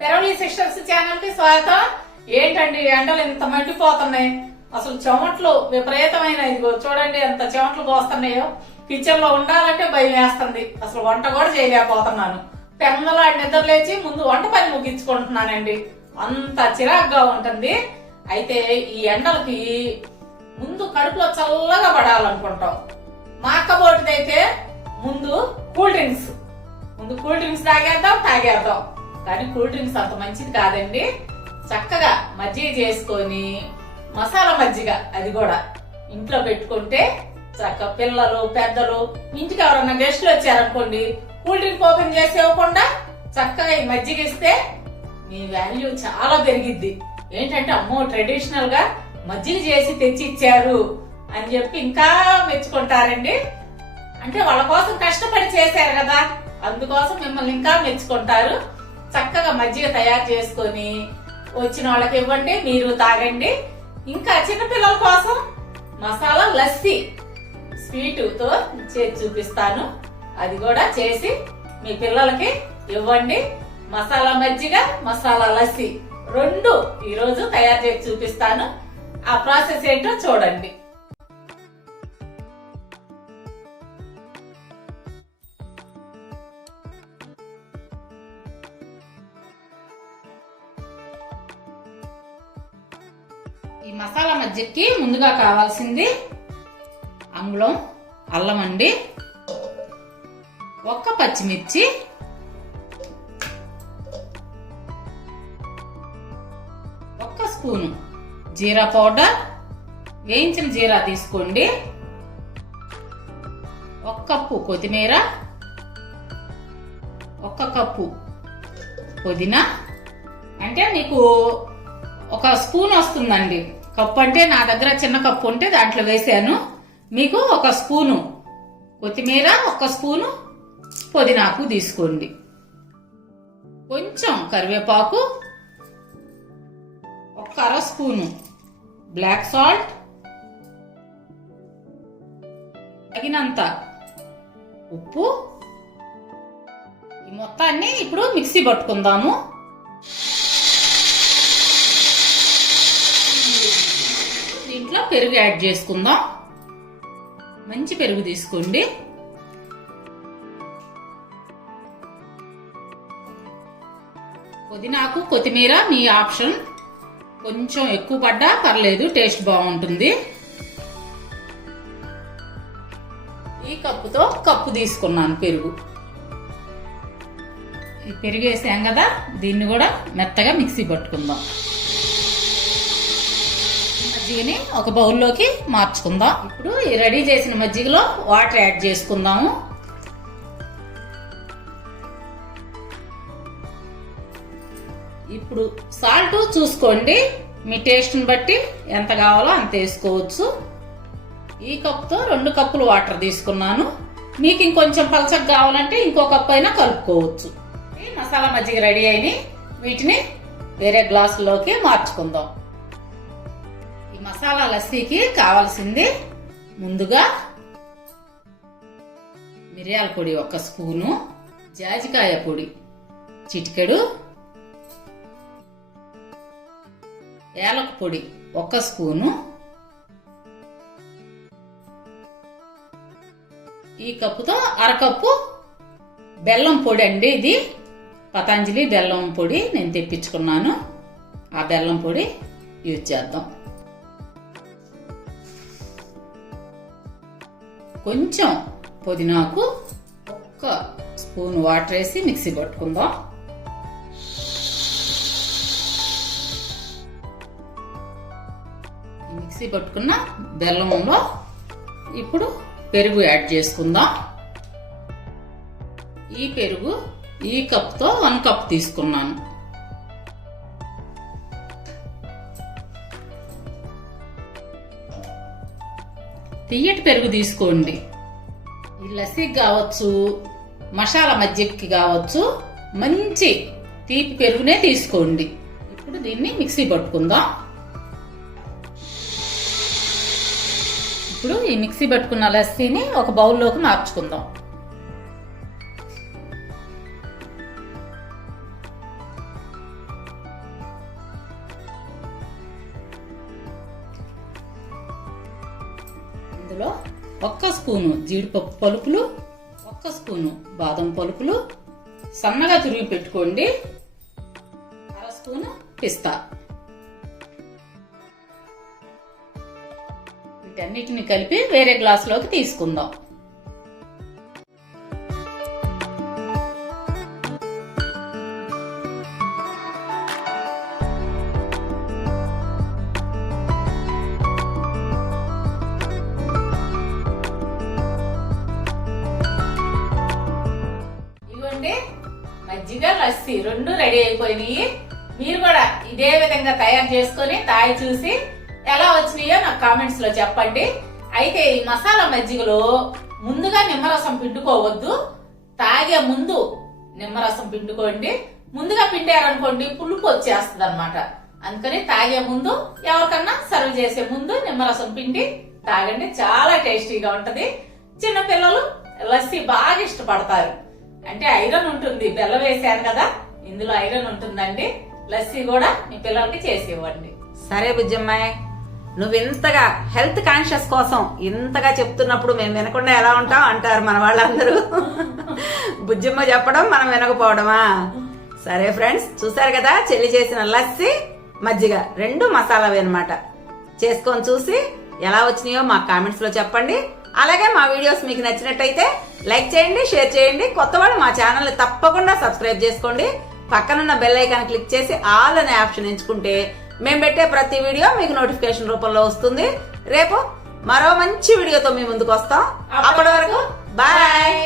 Peravali sisters ఛానల్కి స్వాగతం. ఏంటండి ఎండలు ఇంత మండిపోతున్నాయి. అసలు చెమట్లు విపరీతమైన ఇదిగో చూడండి ఎంత చెమట్లు పోస్తున్నాయో. కిచెన్లో ఉండాలంటే భయం వేస్తుంది. అసలు వంట కూడా చేయలేకపోతున్నాను. పెందలాడి నిద్ర లేచి ముందు వంట పని ముగించుకుంటున్నానండి. అంత చిరాగ్గా ఉంటుంది. అయితే ఈ ఎండలకి ముందు కడుపులో చల్లగా పడాలనుకుంటాం. మా అక్కబోటిదైతే ముందు కూల్ డ్రింక్స్. ముందు కూల్ డ్రింక్స్ తాగేద్దాం తాగేద్దాం. కానీ కూల్ డ్రింక్స్ అంత మంచిది కాదండి. చక్కగా మజ్జిగ చేసుకొని మసాలా మజ్జిగ అది కూడా ఇంట్లో పెట్టుకుంటే చక్క పిల్లలు పెద్దలు ఇంటికి ఎవరన్నా గెస్ట్లు వచ్చారనుకోండి కూల్ డ్రింక్ ఓపెన్ చేసి ఇవ్వకుండా చక్కగా ఈ మజ్జిగ ఇస్తే మీ వాల్యూ చాలా పెరిగిద్ది. ఏంటంటే అమ్మో ట్రెడిషనల్గా మజ్జిగ చేసి తెచ్చి ఇచ్చారు అని చెప్పి ఇంకా మెచ్చుకుంటారండి. అంటే వాళ్ళ కోసం కష్టపడి చేశారు కదా అందుకోసం మిమ్మల్ని ఇంకా మెచ్చుకుంటారు. చక్కగా మజ్జిగ తయారు చేసుకొని వచ్చిన వాళ్ళకి ఇవ్వండి మీరు తాగండి. ఇంకా చిన్నపిల్లల కోసం మసాలా లస్సీ స్వీట్తో చేసి చూపిస్తాను. అది కూడా చేసి మీ పిల్లలకి ఇవ్వండి. మసాలా మజ్జిగ మసాలా లస్సీ రెండు ఈరోజు తయారు చేసి చూపిస్తాను. ఆ ప్రాసెస్ ఏంటో చూడండి. మసాలా మజ్జిగకి ముందుగా కావాల్సింది అంగుళం అల్లం అండి ఒక్క పచ్చిమిర్చి ఒక్క స్పూను జీరా పౌడర్. వేయించిన జీరా తీసుకోండి. ఒక కప్పు కొత్తిమీర ఒక్క కప్పు పుదీనా. అంటే మీకు ఒక స్పూన్ వస్తుందండి. కప్పు అంటే నా దగ్గర చిన్న కప్పు ఉంటే దాంట్లో వేసాను మీకు ఒక స్పూను. కొత్తిమీర ఒక స్పూను పుదీనాకు తీసుకోండి. కొంచెం కరివేపాకు ఒక అర స్పూను బ్లాక్ సాల్ట్ తగినంత ఉప్పు. ఈ మొత్తాన్ని ఇప్పుడు మిక్సీ పట్టుకుందాము. దీంట్లో పెరుగు యాడ్ చేసుకుందాం. మంచి పెరుగు తీసుకోండి. పుదీనాకు కొత్తిమీర మీ ఆప్షన్. కొంచెం ఎక్కువ పడ్డా పర్లేదు టేస్ట్ బాగుంటుంది. ఈ కప్పుతో కప్పు తీసుకున్నాను పెరుగు. పెరుగు వేసాం కదా దీన్ని కూడా మెత్తగా మిక్సీ పట్టుకుందాం. మజ్జిగని ఒక బౌల్లోకి మార్చుకుందాం. ఇప్పుడు ఈ రెడీ చేసిన మజ్జిగలో వాటర్ యాడ్ చేసుకుందాము. ఇప్పుడు సాల్ట్ చూసుకోండి. మీ టేస్ట్ని బట్టి ఎంత కావాలో అంత వేసుకోవచ్చు. ఈ కప్తో రెండు కప్పులు వాటర్ తీసుకున్నాను. మీకు ఇంకొంచెం పలచగా కావాలంటే ఇంకో కప్పు అయినా కలుపుకోవచ్చు. మసాలా మజ్జిగ రెడీ అయినాయి. వీటిని వేరే గ్లాసులోకి మార్చుకుందాం. ఈ మసాలా లస్సీకి కావాల్సింది ముందుగా మిరియాల పొడి ఒక స్పూను జాజికాయ పొడి చిటికెడు ఏలక పొడి ఒక స్పూను ఈ కప్పుతో అరకప్పు బెల్లం పొడి అండి ఇది. పతంజలి బెల్లం పొడి నేను తెప్పించుకున్నాను. ఆ బెల్లం పొడి యూజ్ చేద్దాం. కొంచెం పుదీనాకు ఒక్క స్పూన్ వాటర్ వేసి మిక్సీ పట్టుకుందాం. మిక్సీ పట్టుకున్న బెల్లంలో ఇప్పుడు పెరుగు యాడ్ చేసుకుందాం. ఈ పెరుగు ఈ కప్తో వన్ కప్ తీసుకున్నాను. తియ్యటి పెరుగు తీసుకోండి. ఈ లస్సీకి కావచ్చు మసాలా మజ్జిగకి కావచ్చు మంచి తీపి పెరుగునే తీసుకోండి. ఇప్పుడు దీన్ని మిక్సీ పట్టుకుందాం. ఇప్పుడు ఈ మిక్సీ పట్టుకున్న లస్సీని ఒక బౌల్లోకి మార్చుకుందాం. ఇందులో ఒక్క స్పూను జీడిపప్పు పలుకులు ఒక్క స్పూను బాదం పలుకులు సన్నగా తురిగి పెట్టుకోండి. అర స్పూను పిస్తా. వీటన్నిటిని కలిపి వేరే గ్లాసులోకి తీసుకుందాం. లస్సి రెండు రెడీ అయిపోయినాయి. మీరు కూడా ఇదే విధంగా తయారు చేసుకొని తాగి చూసి ఎలా వచ్చినాయో నాకు కామెంట్స్లో చెప్పండి. అయితే ఈ మసాలా మజ్జిగలో ముందుగా నిమ్మరసం పిండుకోవద్దు. తాగే ముందు నిమ్మరసం పిండుకోండి. ముందుగా పిండారనుకోండి పులుపు వచ్చేస్తుంది అనమాట అందుకని తాగే ముందు ఎవరికన్నా సర్వ్ చేసే ముందు నిమ్మరసం పిండి తాగండి. చాలా టేస్టీగా ఉంటది. చిన్న పిల్లలు లస్సీ బాగా ఇష్టపడతారు. అంటే ఐరన్ ఉంటుంది బెల్లం వేసారు కదా? ఇందులో ఐరన్ ఉంటుందండి. లస్సీ కూడా మీ పిల్లలకి చేసి ఇవ్వండి సరే బుజ్జమ్మాయ్ నువ్వు ఇంతగా హెల్త్ కాన్షియస్ కోసం ఇంతగా చెప్తున్నప్పుడు మేము వినకుండా ఎలా ఉంటాం అంటారు మన వాళ్ళందరూ. బుజ్జమ్మ చెప్పడం మనం వినకపోవడమా? సరే ఫ్రెండ్స్ చూసారు కదా చెల్లి చేసిన లస్సి మజ్జిగ రెండు మసాలావి అనమాట చేసుకొని చూసి ఎలా వచ్చినాయో మా కామెంట్స్లో చెప్పండి. అలాగే మా వీడియోస్ మీకు నచ్చినట్టయితే లైక్ చేయండి షేర్ చేయండి. కొత్త వాళ్ళు మా ఛానల్ తప్పకుండా సబ్స్క్రైబ్ చేసుకోండి. పక్కనున్న బెల్ ఐకాన్ క్లిక్ చేసి ఆల్ అనే ఆప్షన్ ఎంచుకుంటే మేము పెట్టే ప్రతి వీడియో మీకు నోటిఫికేషన్ రూపంలో వస్తుంది. రేపు మరో మంచి వీడియోతో మీ ముందుకు వస్తాం. అప్పటి వరకు బాయ్.